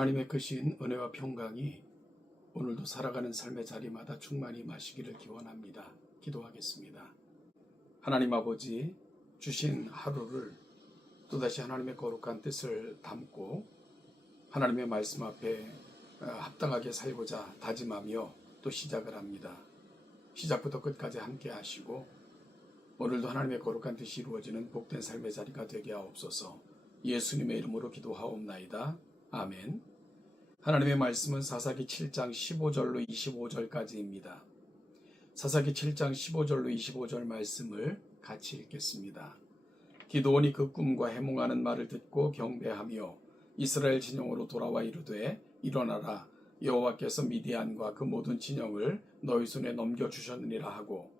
하나님의 크신 은혜와 평강이 오늘도 살아가는 삶의 자리마다 충만히 마시기를 기원합니다. 기도하겠습니다. 하나님 아버지, 주신 하루를 또다시 하나님의 거룩한 뜻을 담고 하나님의 말씀 앞에 합당하게 살고자 다짐하며 또 시작을 합니다. 시작부터 끝까지 함께 하시고 오늘도 하나님의 거룩한 뜻이 이루어지는 복된 삶의 자리가 되게 하옵소서. 예수님의 이름으로 기도하옵나이다. 아멘. 하나님의 말씀은 사사기 7장 15절로 25절까지입니다. 사사기 7장 15절로 25절 말씀을 같이 읽겠습니다. 기드온이 그 꿈과 해몽하는 말을 듣고 경배하며 이스라엘 진영으로 돌아와 이르되 일어나라, 여호와께서 미디안과 그 모든 진영을 너희 손에 넘겨주셨느니라 하고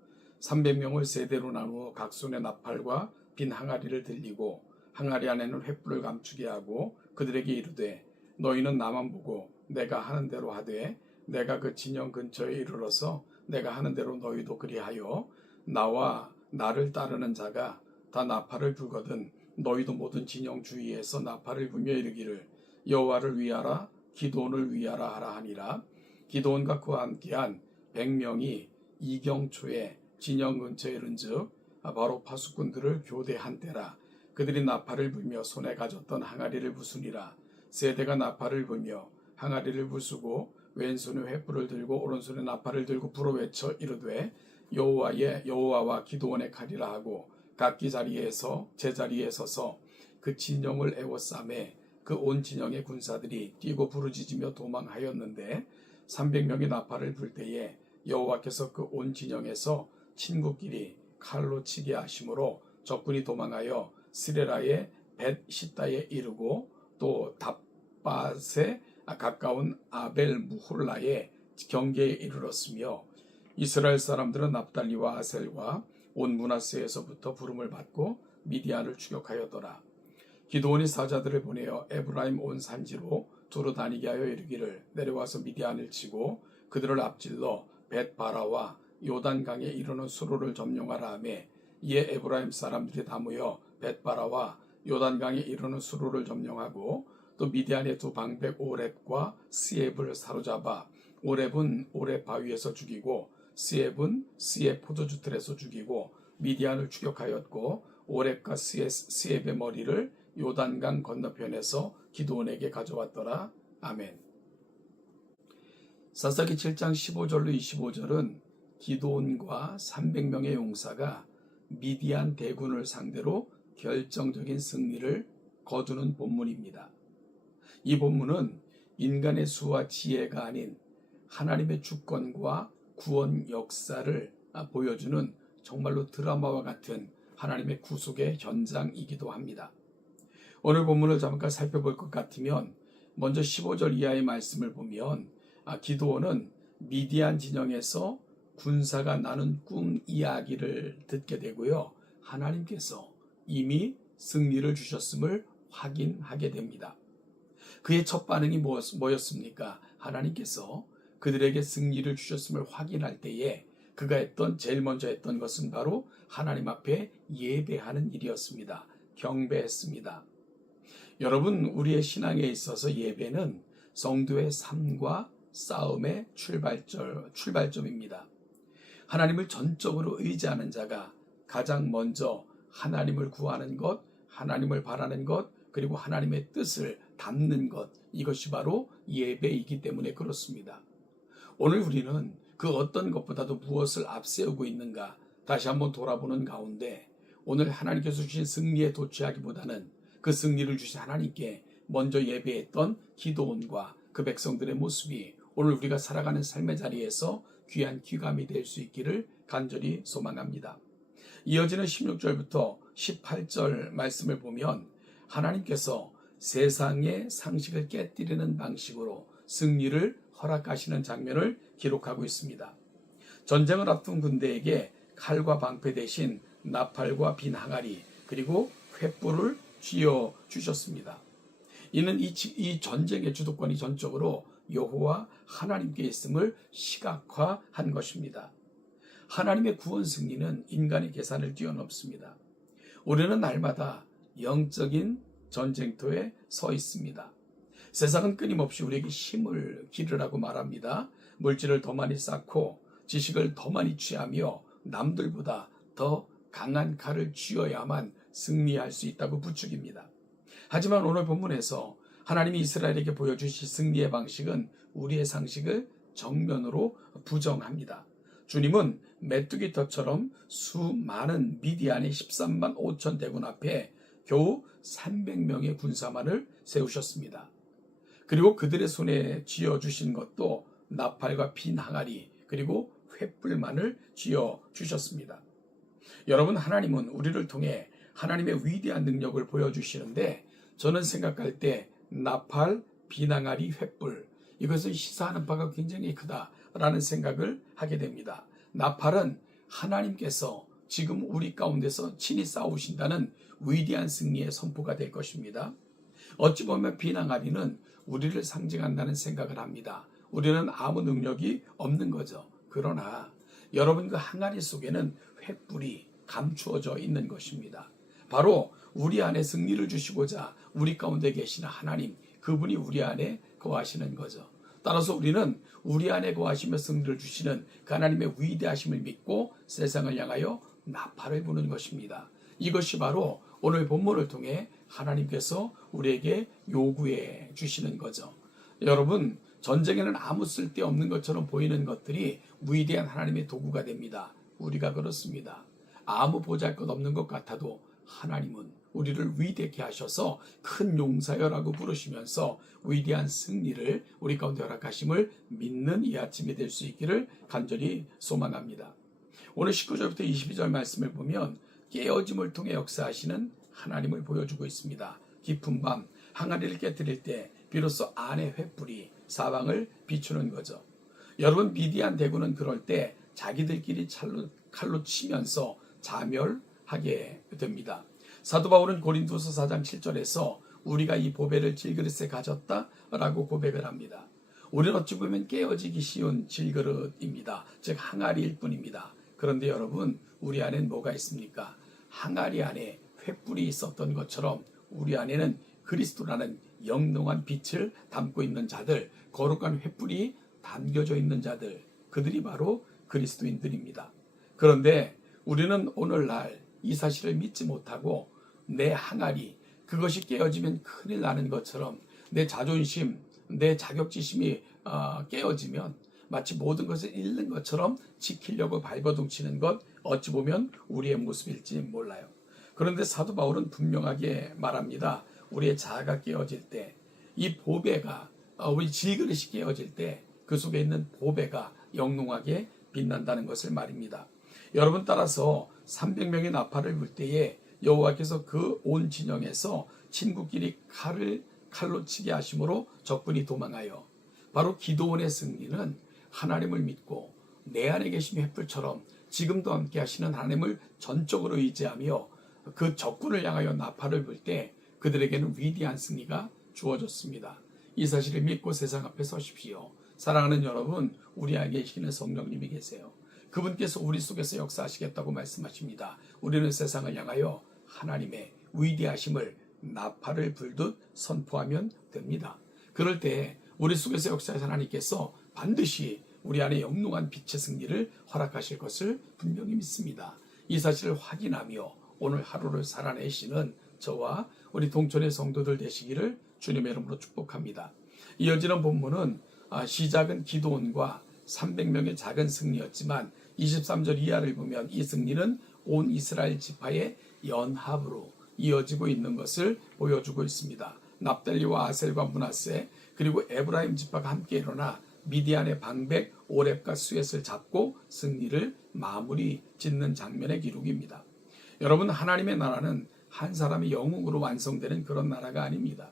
300명을 세대로 나누어 각 손에 나팔과 빈 항아리를 들리고 항아리 안에는 횃불을 감추게 하고 그들에게 이르되 너희는 나만 보고 내가 하는 대로 하되 내가 그 진영 근처에 이르러서 내가 하는 대로 너희도 그리하여 나와 나를 따르는 자가 다 나팔을 불거든 너희도 모든 진영 주위에서 나팔을 불며 이르기를 여호와를 위하라 기드온을 위하라 하라 하니라. 기드온과 그와 함께한 100명이 이경초에 진영 근처에 이른즉 바로 파수꾼들을 교대한 때라. 그들이 나팔을 불며 손에 가졌던 항아리를 부수니라. 세대가 나팔을 불며 항아리를 부수고 왼손에 횃불을 들고 오른손에 나팔을 들고 불어 외쳐 이르되 여호와와 기드온의 칼이라 하고 각기 자리에서 제자리에 서서 그 진영을 에워싸매 그 온 진영의 군사들이 뛰고 부르짖으며 도망하였는데 300명의 나팔을 불 때에 여호와께서 그 온 진영에서 친구끼리 칼로 치게 하심으로 적군이 도망하여 스레라의 벳시다에 이르고 또 답밭에 가까운 아벨 무홀라의 경계에 이르렀으며 이스라엘 사람들은 납달리와 아셀과 온 므낫세에서부터 부름을 받고 미디안을 추격하였더라. 기드온이 사자들을 보내어 에브라임 온 산지로 두루 다니게 하여 이르기를 내려와서 미디안을 치고 그들을 앞질러 벳바라와 요단강에 이르는 수로를 점령하라 하매 이에 에브라임 사람들이 다 모여 벳바라와 요단강에 이르는 수로를 점령하고 또 미디안의 두 방백 오렙과 스엡을 사로잡아 오렙은 오렙 바위에서 죽이고 스엡은 스엡 포도주 틀에서 죽이고 미디안을 추격하였고 오렙과 스엡의 머리를 요단강 건너편에서 기드온에게 가져왔더라. 아멘. 사사기 7장 15절로 25절은 기드온과 300명의 용사가 미디안 대군을 상대로 결정적인 승리를 거두는 본문입니다. 이 본문은 인간의 수와 지혜가 아닌 하나님의 주권과 구원 역사를 보여주는 정말로 드라마와 같은 하나님의 구속의 현장이기도 합니다. 오늘 본문을 잠깐 살펴볼 것 같으면 먼저 15절 이하의 말씀을 보면 기드온은 미디안 진영에서 군사가 나눈 꿈 이야기를 듣게 되고요. 하나님께서 이미 승리를 주셨음을 확인하게 됩니다. 그의 첫 반응이 뭐였습니까? 하나님께서 그들에게 승리를 주셨음을 확인할 때에 그가 제일 먼저 했던 것은 바로 하나님 앞에 예배하는 일이었습니다. 경배했습니다. 여러분, 우리의 신앙에 있어서 예배는 성도의 삶과 싸움의 출발점입니다. 하나님을 전적으로 의지하는 자가 가장 먼저 하나님을 구하는 것, 하나님을 바라는 것, 그리고 하나님의 뜻을 담는 것, 이것이 바로 예배이기 때문에 그렇습니다. 오늘 우리는 그 어떤 것보다도 무엇을 앞세우고 있는가 다시 한번 돌아보는 가운데 오늘 하나님께서 주신 승리에 도취하기보다는 그 승리를 주신 하나님께 먼저 예배했던 기드온과 그 백성들의 모습이 오늘 우리가 살아가는 삶의 자리에서 귀한 귀감이 될 수 있기를 간절히 소망합니다. 이어지는 16절부터 18절 말씀을 보면 하나님께서 세상의 상식을 깨뜨리는 방식으로 승리를 허락하시는 장면을 기록하고 있습니다. 전쟁을 앞둔 군대에게 칼과 방패 대신 나팔과 빈 항아리 그리고 횃불을 쥐어 주셨습니다. 이는 이 전쟁의 주도권이 전적으로 여호와 하나님께 있음을 시각화한 것입니다. 하나님의 구원 승리는 인간의 계산을 뛰어넘습니다. 우리는 날마다 영적인 전쟁터에 서 있습니다. 세상은 끊임없이 우리에게 힘을 기르라고 말합니다. 물질을 더 많이 쌓고 지식을 더 많이 취하며 남들보다 더 강한 칼을 쥐어야만 승리할 수 있다고 부추깁니다. 하지만 오늘 본문에서 하나님이 이스라엘에게 보여주신 승리의 방식은 우리의 상식을 정면으로 부정합니다. 주님은 메뚜기 덫처럼 수많은 미디안의 13만 5천 대군 앞에 겨우 300명의 군사만을 세우셨습니다. 그리고 그들의 손에 쥐어주신 것도 나팔과 빈 항아리 그리고 횃불만을 쥐어주셨습니다. 여러분, 하나님은 우리를 통해 하나님의 위대한 능력을 보여주시는데 저는 생각할 때 나팔, 빈 항아리, 횃불 이것을 시사하는 바가 굉장히 크다라는 생각을 하게 됩니다. 나팔은 하나님께서 지금 우리 가운데서 친히 싸우신다는 위대한 승리의 선포가 될 것입니다. 어찌 보면 빈 항아리는 우리를 상징한다는 생각을 합니다. 우리는 아무 능력이 없는 거죠. 그러나 여러분, 그 항아리 속에는 횃불이 감추어져 있는 것입니다. 바로 우리 안에 승리를 주시고자 우리 가운데 계시는 하나님, 그분이 우리 안에 거하시는 거죠. 따라서 우리는 우리 안에 거하시며 승리를 주시는 그 하나님의 위대하심을 믿고 세상을 향하여 나팔을 부는 것입니다. 이것이 바로 오늘 본문을 통해 하나님께서 우리에게 요구해 주시는 거죠. 여러분, 전쟁에는 아무 쓸데없는 것처럼 보이는 것들이 위대한 하나님의 도구가 됩니다. 우리가 그렇습니다. 아무 보잘것없는 것 같아도 하나님은 우리를 위대케 하셔서 큰 용사여라고 부르시면서 위대한 승리를 우리 가운데 허락하심을 믿는 이 아침이 될 수 있기를 간절히 소망합니다. 오늘 19절부터 22절 말씀을 보면 깨어짐을 통해 역사하시는 하나님을 보여주고 있습니다. 깊은 밤 항아리를 깨뜨릴 때 비로소 안의 횃불이 사방을 비추는 거죠. 여러분, 미디안 대군은 그럴 때 자기들끼리 칼로 치면서 자멸하게 됩니다. 사도 바울은 고린도서 4장 7절에서 우리가 이 보배를 질그릇에 가졌다라고 고백을 합니다. 우리는 어찌 보면 깨어지기 쉬운 질그릇입니다. 즉 항아리일 뿐입니다. 그런데 여러분, 우리 안엔 뭐가 있습니까? 항아리 안에 횃불이 있었던 것처럼 우리 안에는 그리스도라는 영롱한 빛을 담고 있는 자들, 거룩한 횃불이 담겨져 있는 자들, 그들이 바로 그리스도인들입니다. 그런데 우리는 오늘날 이 사실을 믿지 못하고 내 항아리, 그것이 깨어지면 큰일 나는 것처럼 내 자존심, 내 자격지심이 깨어지면 마치 모든 것을 잃는 것처럼 지키려고 발버둥치는 것, 어찌 보면 우리의 모습일지 몰라요. 그런데 사도 바울은 분명하게 말합니다. 우리의 자아가 깨어질 때, 이 보배가, 우리 질그릇이 깨어질 때 그 속에 있는 보배가 영롱하게 빛난다는 것을 말입니다. 여러분, 따라서 300명의 나팔을 불 때에 여호와께서 그 온 진영에서 친구끼리 칼로 치게 하심으로 적군이 도망하여, 바로 기도원의 승리는 하나님을 믿고 내 안에 계신 횃불처럼 지금도 함께 하시는 하나님을 전적으로 의지하며 그 적군을 향하여 나팔을 불 때 그들에게는 위대한 승리가 주어졌습니다. 이 사실을 믿고 세상 앞에 서십시오. 사랑하는 여러분, 우리 안에 계시는 성령님이 계세요. 그분께서 우리 속에서 역사하시겠다고 말씀하십니다. 우리는 세상을 향하여 하나님의 위대하심을 나팔을 불듯 선포하면 됩니다. 그럴 때 우리 속에서 역사하신 하나님께서 반드시 우리 안에 영롱한 빛의 승리를 허락하실 것을 분명히 믿습니다. 이 사실을 확인하며 오늘 하루를 살아내시는 저와 우리 동천의 성도들 되시기를 주님의 이름으로 축복합니다. 이어지는 본문은 시작은 기도원과 300명의 작은 승리였지만 23절 이하를 보면 이 승리는 온 이스라엘 지파의 연합으로 이어지고 있는 것을 보여주고 있습니다. 납달리와 아셀과 므낫세 그리고 에브라임 지파가 함께 일어나 미디안의 방백 오렙과 수엣을 잡고 승리를 마무리 짓는 장면의 기록입니다. 여러분, 하나님의 나라는 한 사람의 영웅으로 완성되는 그런 나라가 아닙니다.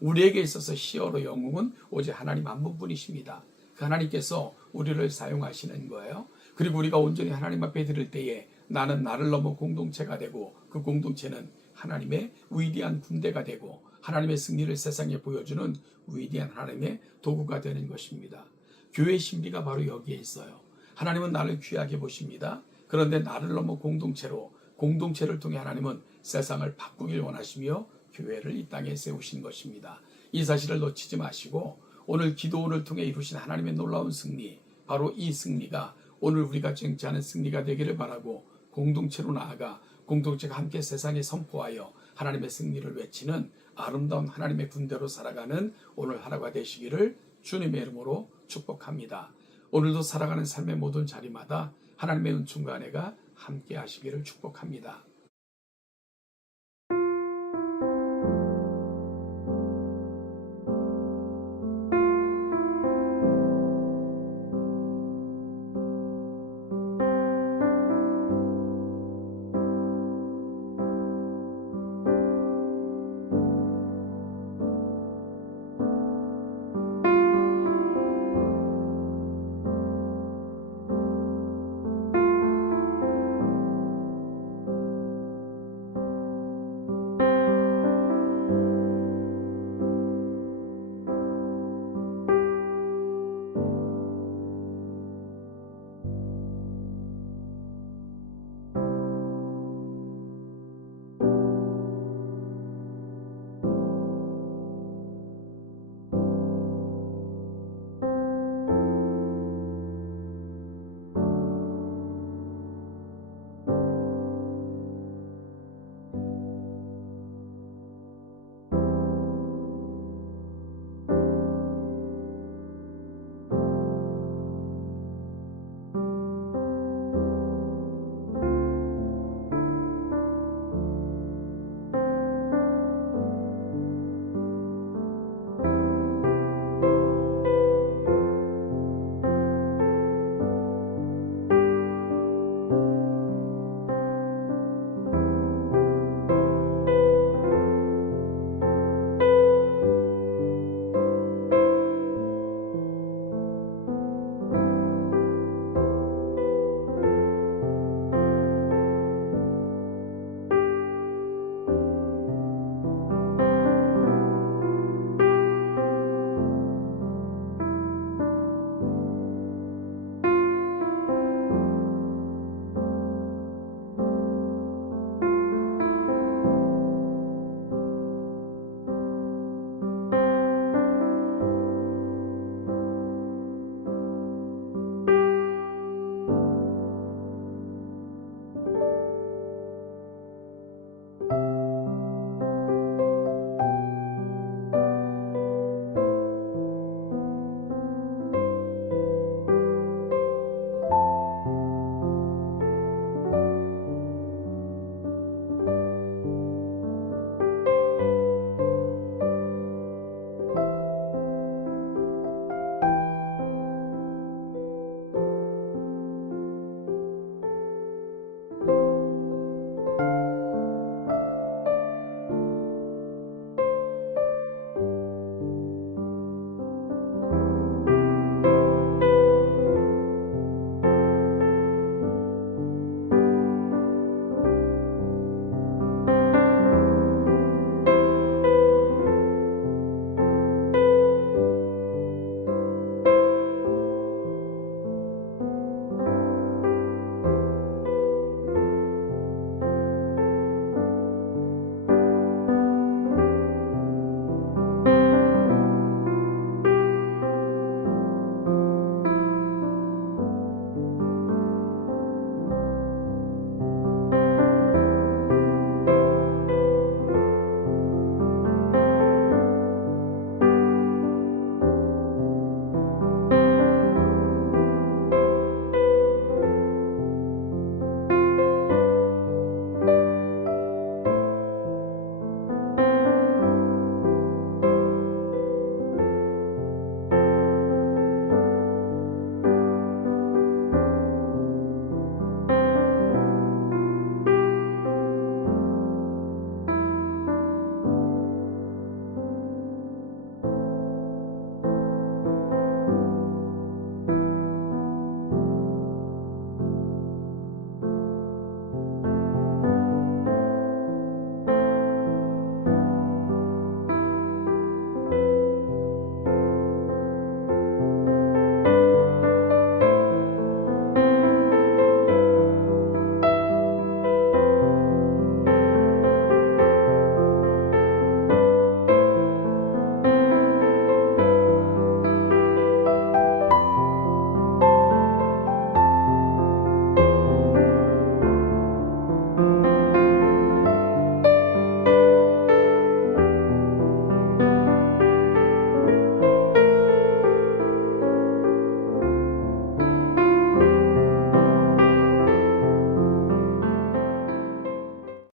우리에게 있어서 히어로 영웅은 오직 하나님 한 분뿐이십니다. 그 하나님께서 우리를 사용하시는 거예요. 그리고 우리가 온전히 하나님 앞에 드릴 때에 나는 나를 넘어 공동체가 되고 그 공동체는 하나님의 위대한 군대가 되고 하나님의 승리를 세상에 보여주는 위대한 하나님의 도구가 되는 것입니다. 교회의 신비가 바로 여기에 있어요. 하나님은 나를 귀하게 보십니다. 그런데 나를 넘어 공동체를 통해 하나님은 세상을 바꾸길 원하시며 교회를 이 땅에 세우신 것입니다. 이 사실을 놓치지 마시고 오늘 기도원을 통해 이루신 하나님의 놀라운 승리, 바로 이 승리가 오늘 우리가 쟁취하는 승리가 되기를 바라고 공동체로 나아가 공동체가 함께 세상에 선포하여 하나님의 승리를 외치는 아름다운 하나님의 군대로 살아가는 오늘 하루가 되시기를 주님의 이름으로 축복합니다. 오늘도 살아가는 삶의 모든 자리마다 하나님의 은총과 은혜가 함께 하시기를 축복합니다.